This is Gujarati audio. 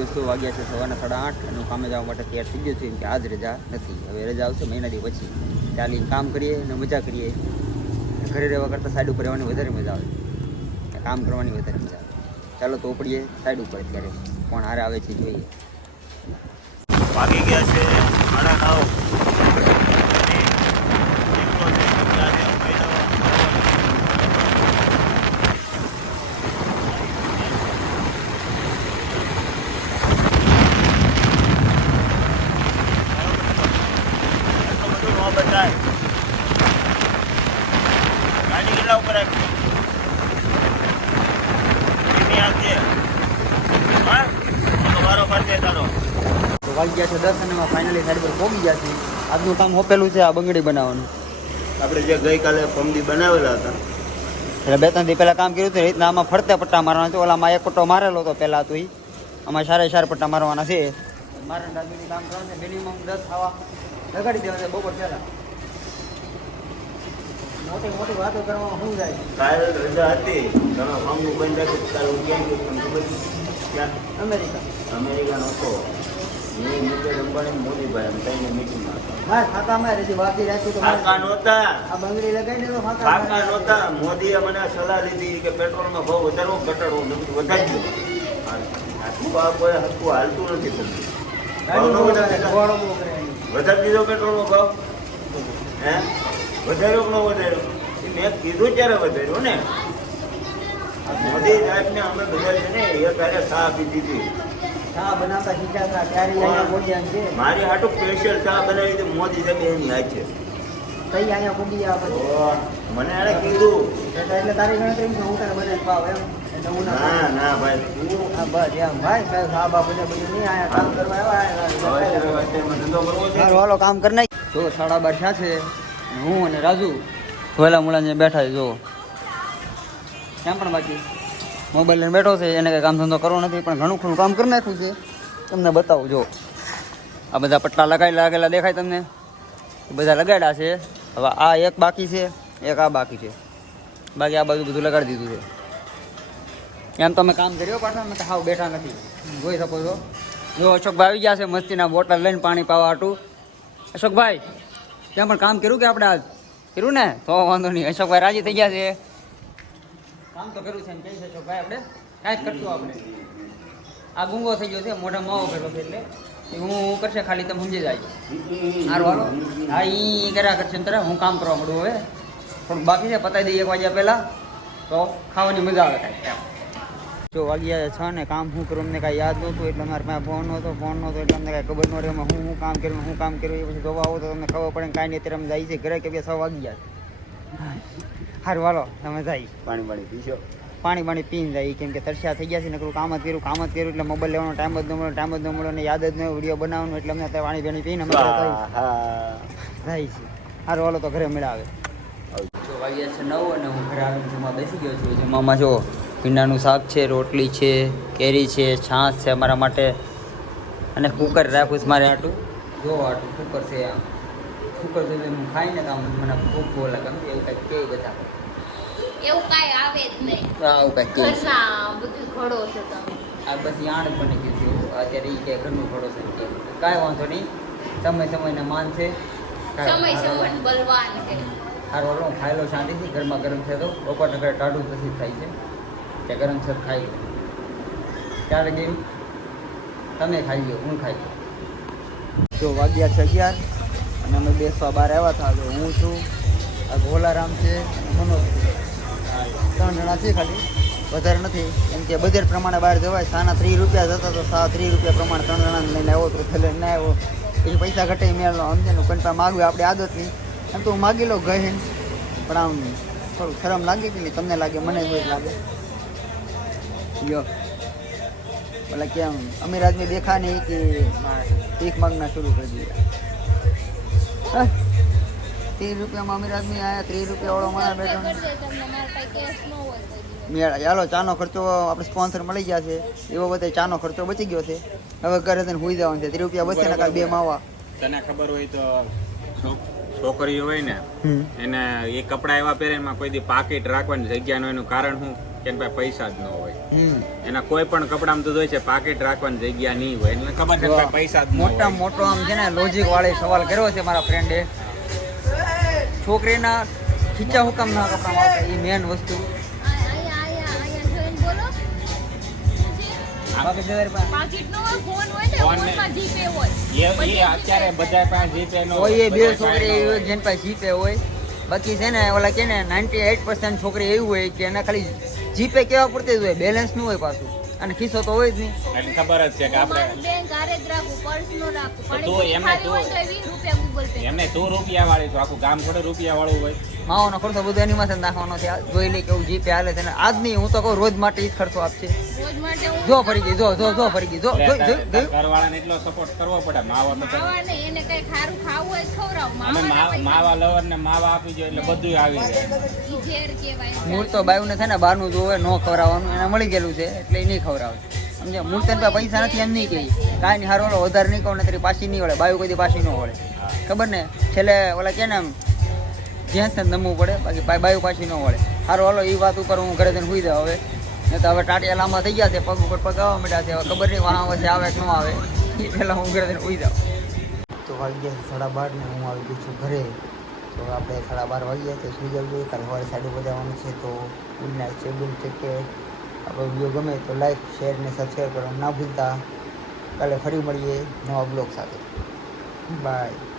દોસ્તો વાગ્યા છે, સવારના સાડા આઠ, અને કામે જવા માટે તૈયાર થઈ ગયો છું કે આજ રજા નથી. હવે રજા આવશે મહિનાથી પછી. ચાલી કામ કરીએ અને મજા કરીએ. ઘરે રહેવા કરતાં સાઈડ ઉપર રહેવાની વધારે મજા આવે. કામ કરવાની વધારે મજા આવે. ચાલો તો ઉપડીએ સાઈડ ઉપર અત્યારે. કોણ હારે આવે છે જોઈએ. ગયા છે. ગાડી કેટલા ઉપર રાખી? ધીમી હાથે હા? તો બરોબર છે તારો. તો વાગી ગયા છે દસ અને ફાઇનલી સાઈડ પર પહોંચી ગયા છે આજનું કામ હોપેલું છે આ બંગડી બનાવવાનું. આપણે જે ગઈકાલે પમદી બનાવેલા હતા. એટલે બે ત્રણ દી પહેલાં કામ કર્યું હતું રીતના આમાં ફરતે પટ્ટા મારવાના છે. ઓલામાં એક પટ્ટો મારેલો હતો પહેલાં તો ઈ. આમાં સારા ચાર પટ્ટા મારવાના છે. મારે દાદુની કામ કરવાનું છે. મિનિમમ દસ આવા લગાડી દેવા છે બપોર પહેલાં. મોટી મોટી વાતો કરવામાં શું જાય. કાલે રજા હતી. તમે ફોર્મનું બંધ રાખ્યું કાલે હું ક્યાં ગયો તમે ખબર ક્યાં? અમેરિકા. અમેરિકા નહોતો. મેં અંબાણી મોદીભાઈ એમ મીટિંગમાં રહેતી રાખ્યું તો નહોતા. આ બંગડી તો નહોતા. મોદીએ મને સલાહ લીધી કે પેટ્રોલનો ભાવ વધારવો ઘટાડવો વધારી દો. કોઈ હરખું હાલતું નથી તમને. ભાવ ન વધારે. વધારી. દીધો પેટ્રોલનો ભાવ? હે? વધાર્યો કે ન વધાર્યો મેં કીધું ત્યારે વધાર્યો ને. આ મોદી સાહેબને અમે બધા છે ને એ તારે સા પીધી હતી ચા બનાવતા શીખ્યા ત્યારે મારી હાટું સ્પેશિયલ ચા બનાવી હતી મોદી સાહેબ એની હાથ. છે તઈ અહીંયા પૂગી ગયા મને એને કીધું. એટલે તારી ગણતરી હું તારે બધાને ભાવ એમ. ના ના ના ભાઈ. તું બસ એમ. ભાઈ આ બાપુ બધું નહીં આયા કામ કરવા આવ્યા કરી નાખ. જો સાડા બાર થયા છે. હું અને રાજુ વેલા મુલા બેઠા છે જો. કેમ પણ બાકી? મોબાઈલ લઈને બેઠો છે એને કંઈ કામ ધંધો કરવો નથી પણ ઘણું ખરું કામ કરી નાખ્યું છે. તમને બતાવું જો. આ બધા પટ્ટા લગાવી લાગેલા દેખાય તમને? બધા લગાડ્યા છે. હવે આ એક બાકી છે એક આ બાકી છે. બાકી આ બાજુ બધું લગાડી દીધું છે. એમ તમે કામ કર્યો પાછા? મેં હાવ બેઠા નથી. જોઈ શકો છો. જો અશોકભાઈ આવી ગયા છે, મસ્તીના બોટલ લઈને પાણી પાવા હાટું અશોકભાઈ, ત્યાં પણ કામ કર્યું કે આપણે આજ? કર્યું ને? તો વાંધો નહીં. અશોકભાઈ રાજી થઈ ગયા છે. કામ તો કર્યું છે એમ કહી છે અશોકભાઈ આપણે. કાંઈ કરશું આપણે. આ ગુંગો થઈ ગયો છે, મોઢા માવો કર્યો છે એટલે. હું કરશે ખાલી, તમે સમજી જાય. હારું હાલો હા એ કર્યા કરશે ને હું કામ કરવા મળું હવે. થોડુંક બાકી છે પતાવી દઈએ એક વાગ્યા પહેલાં. તો ખાવાની મજા આવે એમ. જો વાગ્યા છ ને કામ શું કરું અમને કાંઈ યાદ નહોતું એટલે અમારે પાસે ફોન નહોતો ફોન નહોતો એટલે અમને કાંઈ ખબર ન રહી એમાં હું શું કામ કર્યું હું કામ કર્યું એ પછી જોવા આવો તો તમને ખબર પડે કાંઈ નહીં અત્યારે અમે જાય છે ઘરે કે બે છ વાગ્યા સારું હાલો તમે જાય. પાણી પાણી પીશો? પાણી પાણી પીને જાય કેમ કે તરસ્યા થઈ ગયા છે નકરું કામ જ કર્યું કામ જ કર્યું એટલે મોબાઈલ લેવાનો ટાઈમ જ ન મળ્યો ટાઈમ જ ન મળ્યો અને યાદ જ ન વીડિયો બનાવવાનું એટલે અમને અત્યારે પાણી પાણી પીને અમે જાય છે. સારું હાલો તો ઘરે મેળાવે જો વાગ્યા છે નવ અને હું ઘરે આવીને જમવા બેસી ગયો છું જમવામાં જો ભીંડાનું શાક છે રોટલી છે કેરી છે છાશ છે અમારા માટે. અને કુકર રાખ્યું છે મારે આટું જો આટું કુકર છે આ. કુકર છે હું ખાઈને કામ મને ખૂબ બહુ લાગે. કેમ કે એવું કંઈક કે બધા? એવું કાંઈ આવે જ નહીં. આવું કંઈક કે બધું ઘડો છે આ બસ યાણ પણ બની ગયું છે અત્યારે એ કે ઘરનું થોડો છે કાંઈ વાંધો નહીં. સમય સમયના માન છે. સમય સમય બલવાન છે. હારો હાલો ખાઈ શાંતિથી. ઘરમાં ગરમ છે તો. બપોર ઘરે ટાઢું પછી થાય છે. કે ગરમ છે ખાઈ લો. ત્યાં લગી તમે ખાઈ લો, હું ખાઈ લો. જો વાગ્યા છે અગિયાર અને અમે બેસવા બહાર આવ્યા હતા. તો હું છું, આ ભોલારામ છે મનોજ ત્રણ જણા છે ખાલી, વધારે નથી. કેમ કે બજેટ પ્રમાણે બહાર જવાય, સાના ત્રીસ રૂપિયા જતા તો સા ત્રીસ રૂપિયા પ્રમાણે ત્રણ જણાને લઈને આવ્યો તો છેલ્લે ના આવ્યો પછી પૈસા ઘટે મેળનો, સમજે ને? કંટા આપણે આદત નહીં. એમ તો હું માગી લો ગહીન પણ આમ થોડું શરમ લાગે કે તમને લાગે, મને જ લાગે. યો એટલે કેમ અમીર આદમી દેખા નહીં કે ભીખ માગના શરૂ કરી દીધા. ત્રીસ રૂપિયામાં અમીર આદમી આયા ત્રીસ રૂપિયા વાળો મારા બેઠો. મેળા ચાલો ચાનો ખર્ચો આપણે સ્પોન્સર મળી ગયા છે. એવો બધે ચાનો ખર્ચો બચી ગયો છે. હવે ઘરે તને હુઈ જવાનું છે. ત્રીસ રૂપિયા બચશે ને કાલ બે માવા. તને ખબર હોય તો છોકરી છોકરીઓ હોય ને એને એ કપડા એવા પહેરે એમાં કોઈ દી પાકીટ રાખવાની જગ્યા નું એનું કારણ શું? કે પૈસા જ ન હોય. એના કોઈ પણ કપડામાં તો જોઈએ છે પાકેટ રાખવાની જગ્યા નહીં હોય. એટલે ખબર છે કે પૈસા જ મોટા મોટો આમ છે ને લોજિક વાળે સવાલ કર્યો છે મારા ફ્રેન્ડે છોકરીના ખીચા હુકમ ના કપડામાં એ મેન વસ્તુ. બાકી જવારી પાસે? પાકીટ નો હોય ફોન હોય ને ફોન ને- ફોનમાં જીપે હોય એ બધી એ અત્યારે બધા પાસે જીપે નો કોઈ એ બે છોકરી પાસે એવી હોય. જેની હોય. બાકી છે ને ઓલા કે ને નાઇન્ટી એઇટ પર્સન્ટ છોકરી એવી હોય કે એના ખાલી જીપે કેવા પૂરતી જ હોય બેલેન્સનું હોય પાછું. અને ખિસ્સો તો હોય જ નહીં. એટલે ખબર જ છે કે આપણે બેંક હારે જ રાખવું પર્સ નો રાખવું. તો પણ એમને તો 20 રૂપિયા ગૂગલ પે એમને તું રૂપિયા વાળી તો આખું ગામ થોડે રૂપિયા વાળું હોય. માવાનો ખર્ચો બધો એની માથે નાખવાનો છે. જોઈ લે કેવું જીપે હાલે છે આજ નહીં હું તો કહું રોજ માટે જ ખર્ચો આપશે. રોજ જો ફરી ગઈ જો જો જો ફરી ગઈ જો જોઈ જોઈ ગયું ઘરવાળાને એટલો સપોર્ટ કરવો પડે માવા તો. માવા એને કઈ ખારું ખાવું હોય ખવરાવ માવાના માવા લવર ને માવા આપી જો એટલે બધું આવી જાય. ઈ ઝેર કહેવાય. મૂળ તો બાયુને છે ને બહારનું જોવે ન ખવરાવવાનું એને મળી ગયેલું છે એટલે એ નહીં ખવડાવે. સમજે મૂળ તને પાસે પૈસા નથી એમ નહીં કહી. કાંઈ નહીં હારો ઓલો વધારે નહીં કહું ને તારી પાછી નહીં વળે. બાયુ કોઈ પાછી ન વળે. ખબર ને? છેલ્લે ઓલા કે ને આમ જ્યાં ત્યાં નમવું પડે, બાકી બાય બાયું પાછી ન વળે. સારું હાલો એ વાત ઉપર હું ઘરે જઈને સુઈ જાઉં હવે. નહીં તો હવે ટાટિયા લાંબા થઈ ગયા છે, પગ ઉપર પગ આવવા માંડ્યા છે, હવે ખબર નહીં વાહ વચ્ચે આવે કે ન આવે. એ પહેલાં હું ઘરે જઈને સુઈ જાઉં. તો વાગી ગયા છે સાડા બાર ને હું આવી ગયો છું ઘરે. તો આપણે સાડા બાર વાગ્યા તો સુઈ જવું જોઈએ, કાલે સવારે સાડી બજાવવાનું છે, તો ગુડ નાઇટ છે ગુડ ટેક કેર આપણો વીડિયો ગમે તો લાઈક શેર ને સબસ્ક્રાઈબ કરવાનું ના ભૂલતા. કાલે ફરી મળીએ નવા બ્લોગ સાથે. બાય